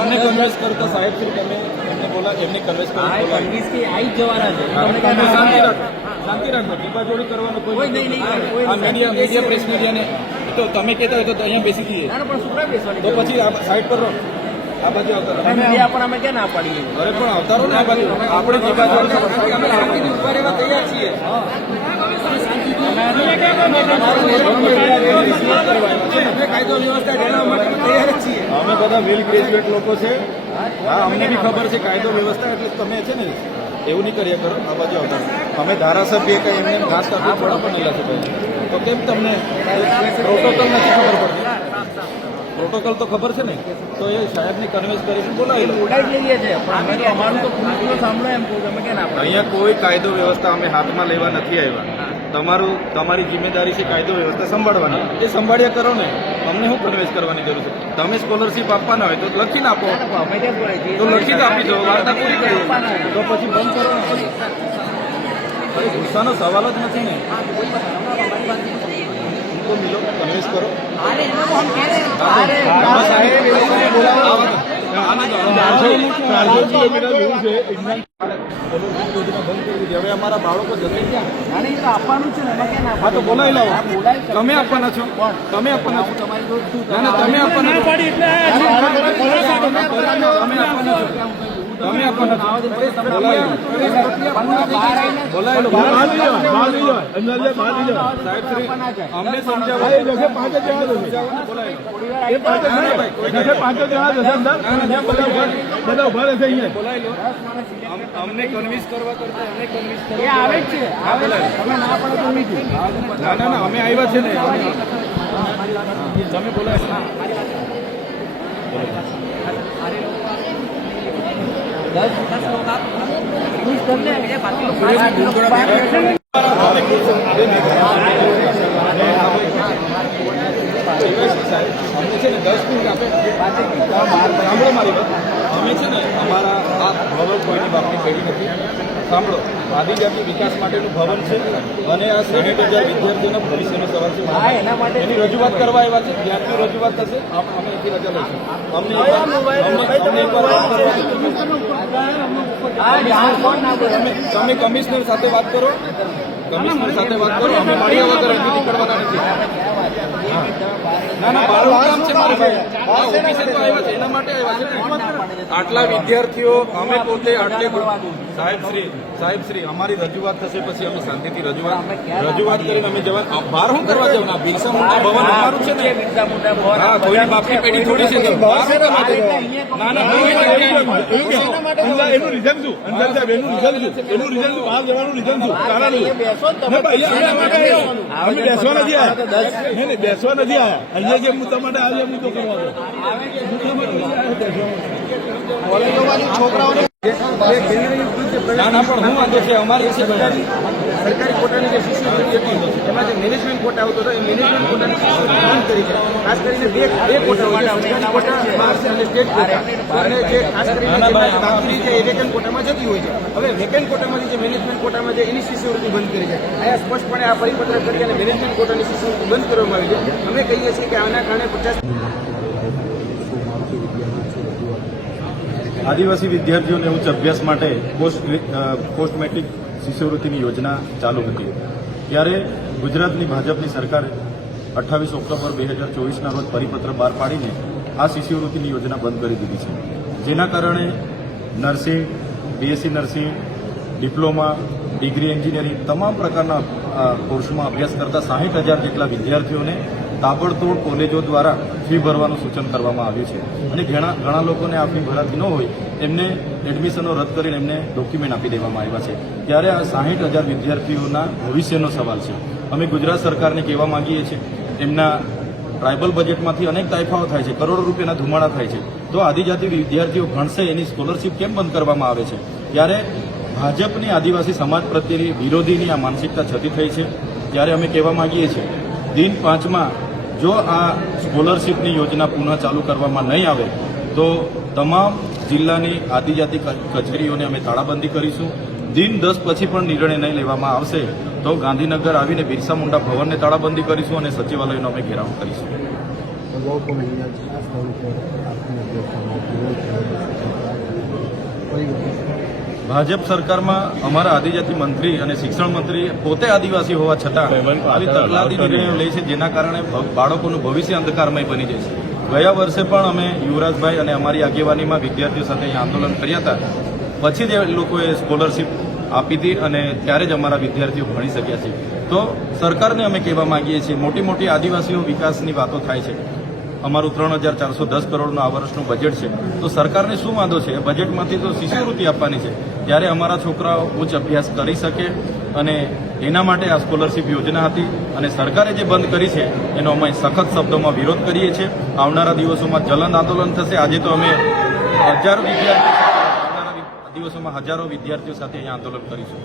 અમને કન્વેન્સ કરતા સાહેબ શ્રી તમે એમને બોલા એમને કન્વેન્સ શાંતિ રાખો ટીપાજોડી કરવાનું કોઈ નહીં. આ મીડિયા પ્રેસ મીડિયાને તો તમે કહેતા હોય તો અહીંયા બેસી જઈએ તો પછી સાઈડ પર રહો. આ બાજુ આવતા પણ અમે ક્યાં ના પાડીએ? અરે પણ આવતારો ને આ બાજુ આપણે ટીપાજોડી અમે શાંતિથી ઉભા રહેવા તૈયાર છીએ. કાયદો વ્યવસ્થા ઢેળવા માટે તૈયાર જ છીએ. અમે બધા વેલ ગ્રેજ્યુએટ લોકો છે. હા, અમને બી ખબર છે કાયદો વ્યવસ્થા એટલે તમે છે ને એવું નહીં કર્યા કરો. આ બાજુ આવતા અમે ધારાસભ્ય કઈ એમને ઘાસ કાપી થોડા પણ નહીં લાગશે તો કેમ તમને પ્રોટોકોલ નથી ખબર પડતી? પ્રોટોકોલ તો ખબર છે ને, તો એ સાહેબને કન્વેન્સ કરીને બોલાવી લઈએ છીએ. અહીંયા કોઈ કાયદો વ્યવસ્થા અમે હાથમાં લેવા નથી આવ્યા. તમારી જિમ્મેદારી છે કાયદો વ્યવસ્થા સંભાળવાની. એ સંભાળ્યા કરો ને, અમને શું કન્વેન્સ કરવાની જરૂર છે? તમે સ્કોલરશીપ આપવાના હોય તો લખીને આપો, તો લખીને આપી દો, વાર્તા પૂરી કરી તો પછી બંધ કરો ને. ગુસ્સાનો સવાલ જ નથી ને. મિલો કન્વેન્સ કરો. હવે અમારા બાળકો જશે ક્યાં? આપવાનું છે ને. હા તો બોલાવી લાવો. તમે આપવાના છો? તમે આપવાના છો? તમે આપવાના છો? તમે આપવાના અમને સમજાવો. અમને કન્વિન્સ કરવા કરતા અમને કન્વિન્સ કરવા આવે છે. ના અમે આવ્યા છે ને. તમે બોલાય અમને છે ને 10 મિનિટ આપે. સાંભળો મારી વાત. અમે છે ને અમારા આ ભવન કોઈની બાપની પેઢી નથી. સાંભળો, આદિજાતિ વિકાસ માટેનું ભવન છે અને આ 60,000 વિદ્યાર્થીઓના ભવિષ્યનો સવાલ છે. એની રજૂઆત કરવા આવ્યા છે. જ્યાંથી રજૂઆત થશે અમે એથી રજા લઈશું. તમે કમિશનર સાથે વાત કરો. કમિશનર સાથે વાત કરો. અમે મળ્યા વગર અહીંથી નીકળવાના નથી. ના મારું કામ છે. મારે ઓફિસે તો આવ્યા છે, એના માટે આવ્યા છે. આટલા વિદ્યાર્થીઓ અમે પોતે આટલે સાહેબ શ્રી અમારી રજૂઆત થશે પછી અમે શાંતિથી રજૂઆત કરીને અમે જવા બહાર શું કરવા જવાના? બિરસા મુંડા ભવન અમારું છે ને. હા, કોઈની બાપની પેઢી થોડી છે. એનું રીઝન શું? એનું રીઝન શું? બહાર જવાનું રીઝન શું? કારણ અમે બેસવા નથી આવ્યા. બેસવા નથી આવ્યા. અહીંયા જે મુદ્દા માટે આજે મુદ્દો કરવા છોકરાઓને ના પણ હું વાંધો છે. અમારી સરકારી કોટાની જે શિષ્યવૃત્તિ હતી એમાં જે મેનેજમેન્ટ કોટા આવતો હતો એ મેનેજમેન્ટ કોટાની શિષ્યવૃત્તિ બંધ કરી છે. ખાસ કરીને બે કોટા હોય છે, સરકારી કોટા અને સ્ટેટ કોટા. અને જે ખાસ કરીને કામગીરી છે એ વેકેન્ટ કોટામાં જતી હોય છે. હવે વેકેન્ટ કોટામાંથી જે મેનેજમેન્ટ કોટામાં જે એની શિષ્યવૃત્તિ બંધ કરી છે. અહીંયા સ્પષ્ટપણે આ પરિપત્ર કરી અને મેનેજમેન્ટ કોટાની શિષ્યવૃત્તિ બંધ કરવામાં આવી છે. અમે કહીએ છીએ કે આના કારણે 50 આદિવાસી વિદ્યાર્થીઓને ઉચ્ચ અભ્યાસ માટે પોસ્ટ મેટ્રિક શિષ્યવૃત્તિની યોજના ચાલુ હતી. ત્યારે ગુજરાતની ભાજપની સરકારે 28 ઓક્ટોબર 2024ના રોજ પરિપત્ર બહાર પાડીને આ શિષ્યવૃત્તિની યોજના બંધ કરી દીધી છે. જેના કારણે nursing, BSc nursing, diploma, degree engineering તમામ પ્રકારના કોર્સમાં અભ્યાસ કરતા 60,000 જેટલા વિદ્યાર્થીઓને તાબડતોડ કોલેજો દ્વારા ફી ભરવાનું સૂચન કરવામાં આવ્યું છે. અને ઘણા લોકોને આ ફી ભરાતી ન હોય એમને એડમિશનો રદ કરીને એમને ડોક્યુમેન્ટ આપી દેવામાં આવ્યા છે. ત્યારે આ 60,000 વિદ્યાર્થીઓના ભવિષ્યનો સવાલ છે. અમે ગુજરાત સરકારને કહેવા માંગીએ છીએ, એમના ટ્રાઇબલ બજેટમાંથી અનેક તાઇફાઓ થાય છે, કરોડો રૂપિયાના ધુમાડા થાય છે, તો આદિજાતિ વિદ્યાર્થીઓ ભણશે એની સ્કોલરશીપ કેમ બંધ કરવામાં આવે છે? ત્યારે ભાજપની આદિવાસી સમાજ પ્રત્યેની વિરોધીની આ માનસિકતા છતી થઈ છે. ત્યારે અમે કહેવા માંગીએ છીએ, દિન 5માં જો આ સ્કોલરશીપની યોજના પુનઃ ચાલુ કરવામાં નહીં આવે તો તમામ જિલ્લાની આદિજાતિ કચેરીઓને અમે તાળાબંધી કરીશું. દિન 10 પછી પણ નિર્ણય નહીં લેવામાં આવશે તો ગાંધીનગર આવીને બિરસા મુંડા ભવનને તાળાબંધી કરીશું અને સચિવાલયનો અમે ઘેરાવ કરીશું. वो को नहीं आज स्थान पर आपने ભાજપ સરકારમાં અમારા આદિજાતિ મંત્રી અને શિક્ષણ મંત્રી પોતે આદિવાસી હોવા છતાં આવી તકલાદી નિર્ણયો લે છે, જેના કારણે બાળકોનું ભવિષ્ય અંધકારમય બની જાય છે. ગયા વર્ષે પણ અમે યુવરાજભાઈ અને અમારી આગેવાનીમાં વિદ્યાર્થીઓ સાથે અહીંયા આંદોલન કર્યા હતા. પછી જ એ લોકોએ સ્કોલરશીપ આપી હતી અને ત્યારે જ અમારા વિદ્યાર્થીઓ ભણી શક્યા છે. તો સરકારને અમે કહેવા માંગીએ છીએ, મોટી મોટી આદિવાસીઓ વિકાસની વાતો થાય છે. અમારું 3,410 કરોડનું આ વર્ષનું બજેટ છે, તો સરકારને શું વાંધો છે? બજેટમાંથી તો શિષ્યવૃત્તિ આપવાની છે, ત્યારે અમારા છોકરાઓ ઉચ્ચ અભ્યાસ કરી શકે, અને એના માટે આ સ્કોલરશીપ યોજના હતી. અને સરકારે જે બંધ કરી છે એનો અમે સખત શબ્દોમાં વિરોધ કરીએ છીએ. આવનારા દિવસોમાં જલંદ આંદોલન થશે. આજે તો અમે હજારો વિદ્યાર્થીઓ આવનારા દિવસોમાં હજારો વિદ્યાર્થીઓ સાથે અહીંયા આંદોલન કરીશું.